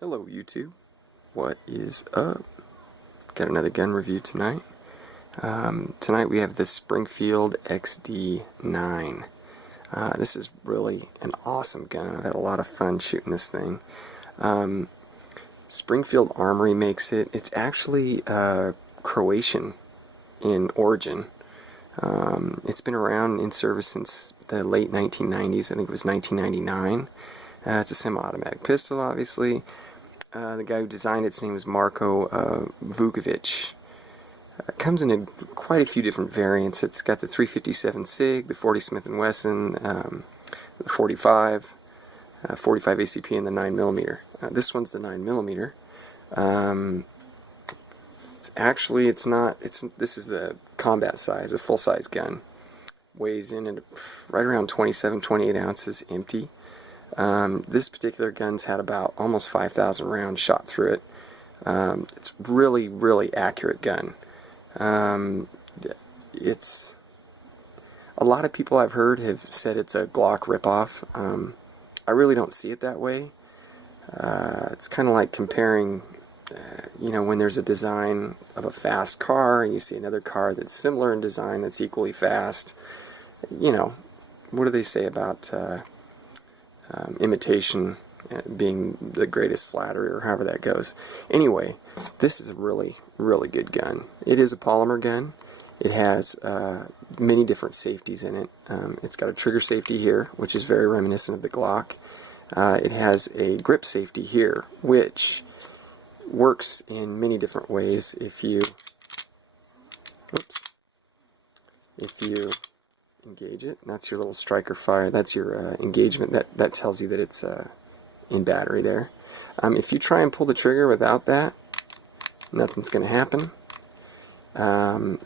Hello YouTube, what is up? Got another gun review tonight. Tonight we have the Springfield XD9. This is really an awesome gun. I've had a lot of fun shooting this thing. Springfield Armory makes it. It's actually Croatian in origin. It's been around in service since the late 1990s. I think it was 1999. It's a semi-automatic pistol, obviously. The guy who designed its name was Marko Vukovic. It comes in quite a few different variants. It's got the 357 SIG, the 40 Smith & Wesson, the 45, 45 ACP, and the 9mm. This one's the 9mm. This is the combat size, a full-size gun. Weighs in at right around 27, 28 ounces empty. This particular gun's had about almost 5,000 rounds shot through it. It's really, really accurate gun. It's a lot of people I've heard have said it's a Glock ripoff. I really don't see it that way. It's kind of like comparing, when there's a design of a fast car and you see another car that's similar in design that's equally fast. What do they say about imitation being the greatest flattery, or however that goes. Anyway, this is a really, really good gun. It is a polymer gun. It has many different safeties in it. It's got a trigger safety here, which is very reminiscent of the Glock. It has a grip safety here, which works in many different ways. If you engage it, and that's your little striker fire, that's your engagement, that tells you that it's in battery there. If you try and pull the trigger without that, nothing's going to happen.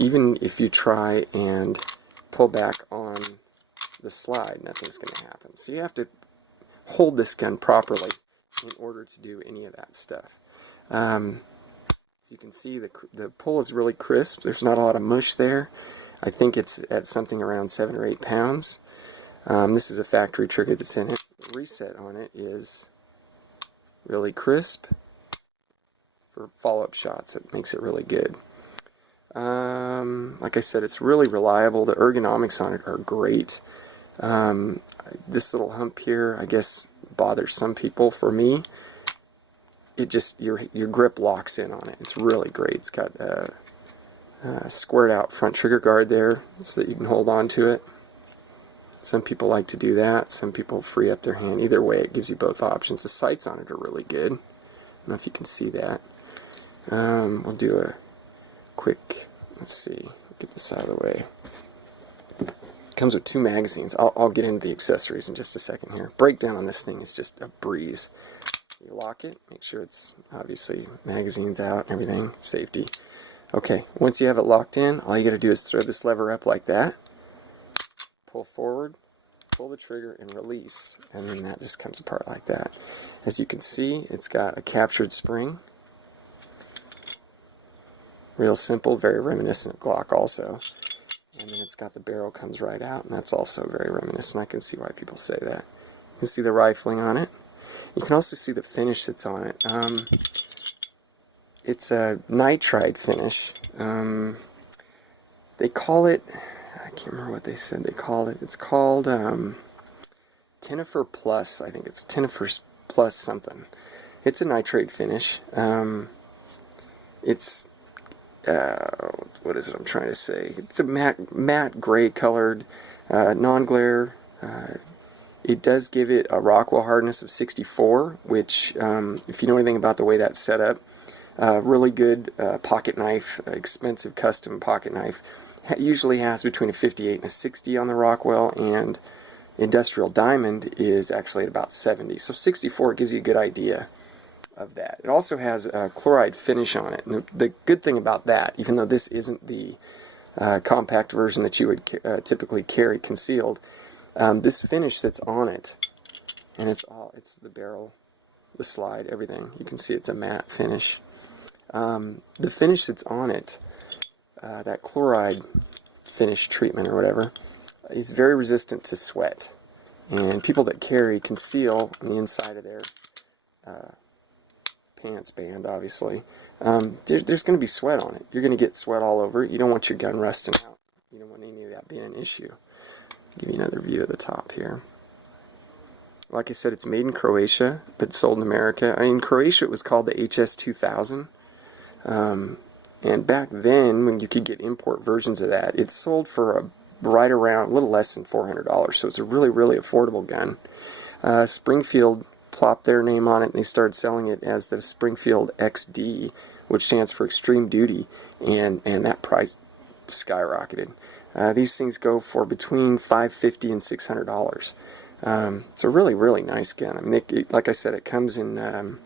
Even if you try and pull back on the slide, nothing's going to happen. So you have to hold this gun properly in order to do any of that stuff. As you can see, the pull is really crisp. There's not a lot of mush there. I think it's at something around 7 or 8 pounds. This is a factory trigger that's in it. The reset on it is really crisp. For follow-up shots, it makes it really good. Like I said, it's really reliable. The ergonomics on it are great. This little hump here, I guess, bothers some people. For me, it just, your grip locks in on it. It's really great. It's got squared out front trigger guard there so that you can hold on to it. Some people like to do that. Some people free up their hand. Either way, it gives you both options. The sights on it are really good. I don't know if you can see that. We'll do a quick, let's see, get this out of the way. It comes with 2 magazines. I'll get into the accessories in just a second here. Breakdown on this thing is just a breeze. You lock it, make sure it's obviously magazines out and everything, safety. Okay, once you have it locked in, all you got to do is throw this lever up like that, pull forward, pull the trigger, and release, and then that just comes apart like that. As you can see, it's got a captured spring. Real simple, very reminiscent of Glock also. And then it's got the barrel comes right out, and that's also very reminiscent. I can see why people say that. You can see the rifling on it. You can also see the finish that's on it. It's a nitride finish. They call it, I can't remember what they said they called it. It's called Tinifer Plus. I think it's Tinifer Plus something. It's a nitride finish. It's, what is it I'm trying to say? It's a matte gray colored, non-glare. It does give it a Rockwell hardness of 64, which, if you know anything about the way that's set up, really good pocket knife, expensive custom pocket knife, usually has between a 58 and a 60 on the Rockwell, and Industrial Diamond is actually at about 70. So 64 gives you a good idea of that. It also has a chloride finish on it. And the good thing about that, even though this isn't the compact version that you would typically carry concealed, this finish that's on it, and it's the barrel, the slide, everything. You can see it's a matte finish. The finish that's on it, that chloride finish treatment or whatever, is very resistant to sweat. And people that carry conceal on the inside of their pants band, obviously. There's going to be sweat on it. You're going to get sweat all over it. You don't want your gun rusting out. You don't want any of that being an issue. I'll give you another view of the top here. Like I said, it's made in Croatia, but sold in America. In Croatia, it was called the HS-2000. And back then, when you could get import versions of that, it sold for right around a little less than $400. So it's a really, really affordable gun. Springfield plopped their name on it, and they started selling it as the Springfield XD, which stands for Extreme Duty, and that price skyrocketed. These things go for between $550 and $600. It's a really, really nice gun. I mean, like I said, it comes in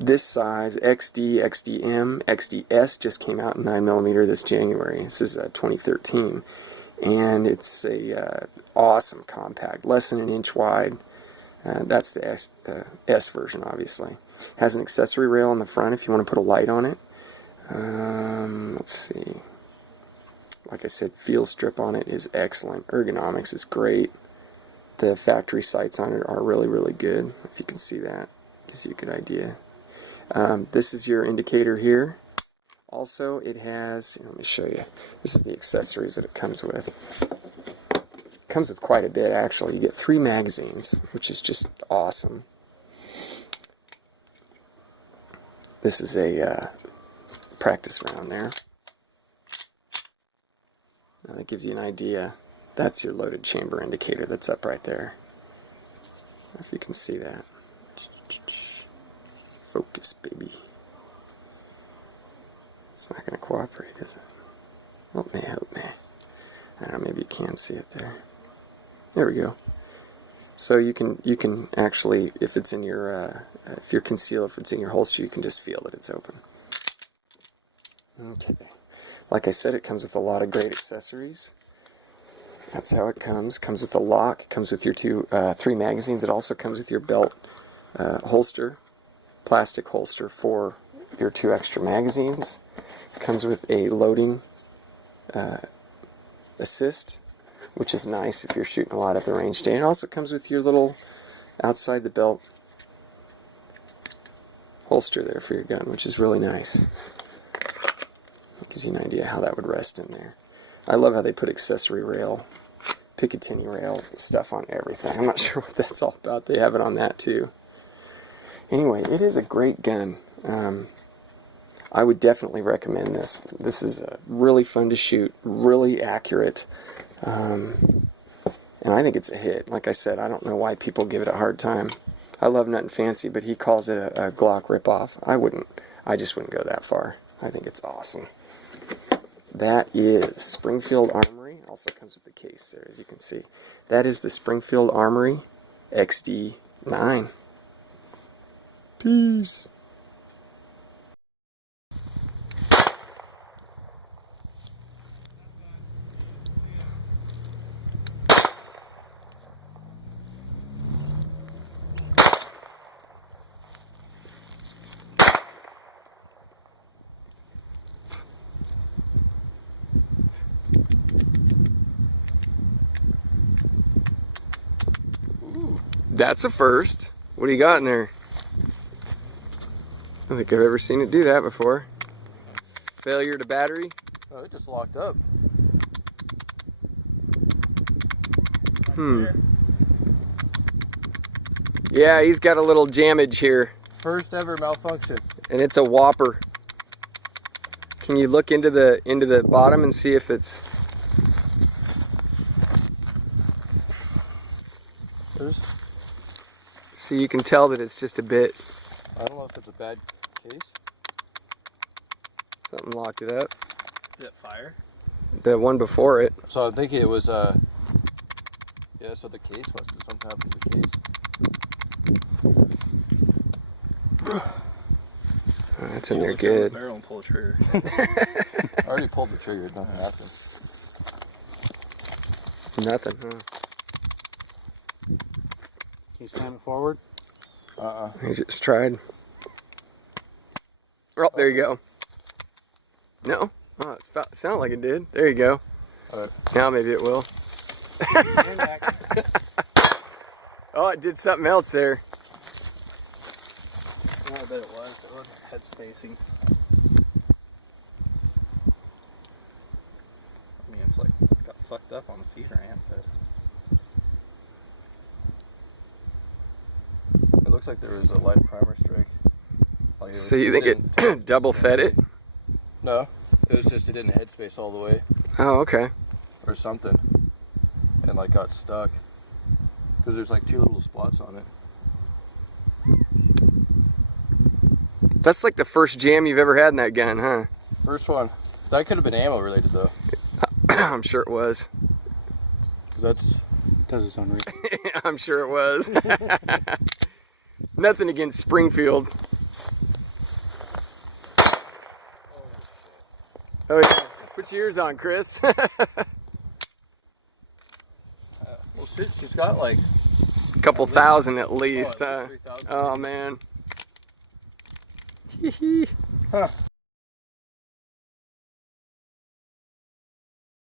this size, XD, XDM, XDS just came out in 9mm this January. This is 2013, and it's a awesome compact, less than an inch wide. That's the S version, obviously. Has an accessory rail on the front if you want to put a light on it. Let's see. Like I said, feel strip on it is excellent. Ergonomics is great. The factory sights on it are really, really good. If you can see that, gives you a good idea. This is your indicator here. Also, it has, let me show you. This is the accessories that it comes with. It comes with quite a bit, actually. You get 3 magazines, which is just awesome. This is a practice round there. Now that gives you an idea. That's your loaded chamber indicator that's up right there. If you can see that. Focus, baby. It's not going to cooperate, is it? Help me, help me. I don't know, maybe you can see it there. There we go. So you can actually, if it's in your, if you're concealed, if it's in your holster, you can just feel that it's open. Okay. Like I said, it comes with a lot of great accessories. That's how it comes. Comes with a lock. Comes with your 3 magazines. It also comes with your belt holster, plastic holster for your 2 extra magazines. It comes with a loading assist, which is nice if you're shooting a lot at the range day. It also comes with your little outside the belt holster there for your gun, which is really nice. It gives you an idea how that would rest in there. I love how they put accessory rail, Picatinny rail stuff on everything. I'm not sure what that's all about. They have it on that too. Anyway, it is a great gun. I would definitely recommend this. This is really fun to shoot, really accurate, and I think it's a hit. Like I said, I don't know why people give it a hard time. I love Nutnfancy, but he calls it a Glock ripoff. I just wouldn't go that far. I think it's awesome. That is Springfield Armory. Also comes with the case there, as you can see. That is the Springfield Armory XD9. Peace. That's a first. What do you got in there? I don't think I've ever seen it do that before. Failure to battery. Oh, it just locked up. Yeah, he's got a little jammage here. First ever malfunction. And it's a whopper. Can you look into the bottom and see if it's... So you can tell that it's just a bit... I don't know if it's a bad case. Something locked it up. Is it fire? The one before it. So I'm thinking it was, yeah, so the case must have something happened to the case. Oh, that's in there good. Barrel and pull the trigger. I already pulled the trigger, nothing happened. Nothing, huh? Can you stand forward? He just tried. Oh, there you go. No? Oh, it sounded like it did. There you go. Now maybe it will. Oh, Oh, it did something else there. it bet it was. It was head spacing. I mean, it's like got fucked up on the feeder amp, but it looks like there was a live primer strike. Like So you think it double fed it? No, it was just it didn't headspace all the way Oh, okay. or something, and like got stuck because there's like 2 little spots on it. That's like the first jam you've ever had in that gun, huh? First one. That could have been ammo related though. I'm sure it was. Cause that's Does its own reason. I'm sure it was. Nothing against Springfield. Oh yeah. Put your ears on, Chris. well shit. She's got like A couple thousand at least, at huh? least 3,000. Oh man. Hee hee. Huh.